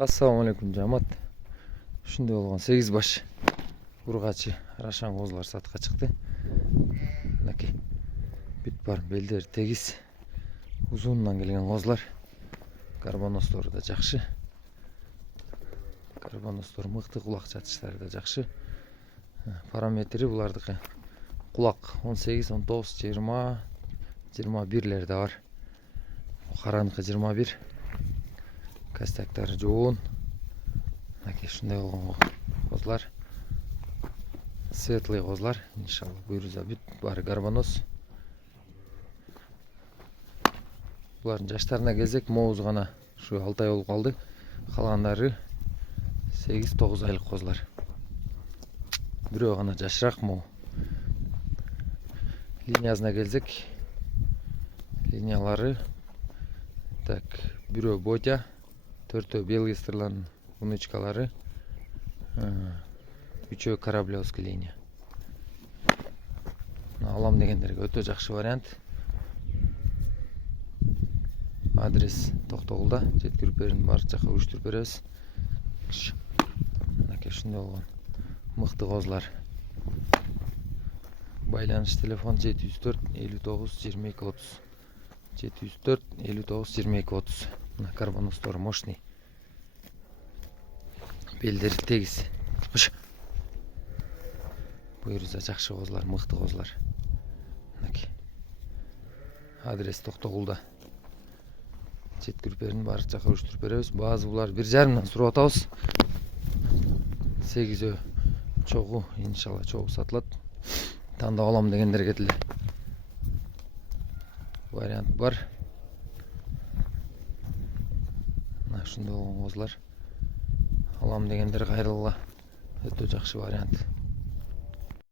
Assalamu alaikum жамат. Ушундай болгон 8 баш ургачы рашан козулар сатка чыкты. Мынакей. Бүт бар, белдери тегиз. Узунунан келген козулар. Карбоностору да жакшы. Карбоностор мыкты, кулак чатыштары да жакшы. Параметри булардыкы кулак 18, 19, 20, 21 да бар. Караныкы 21. Кастактары жоон. Мынакей ушундай болгон козулар. Светлый козулар, иншалла. Буйруза бүт баары карбонос. Булардын жаштарына келсек, моозу гана ушу 6 ай болуп калды. Калгандары 8-9 айлык козулар. Бирөө гана жашыраак моо. Линиясына келсек, линиялары так, бирөө ботя, 4 белый стырлан унычкалары, 3 кораблевский линия. Алам дегендерге өтө жакшы вариант. Адрес Токтогулда, жеткирип бар жака уруштуруп беребиз. Мынакей ушундай болгон мыкты козулар. Байланыш телефон 704 59 22 30. 704 59 22 30. Мына карбоностору мощный. Белдери тегиз. Буйруза жакшы козулар, мыкты козулар. Мынакей. Адрес Токтогулда. Жеткирип бар жака уруштуруп беребиз. Баазы булар 1,5 сурап атабыз. 8 чогуу, иншалла чогуу сатылат. Тандап алам дегендерге деле вариант бар. Мына ушундай болгон козулар. Алам дегендер кайрылга өтө жакшы вариант.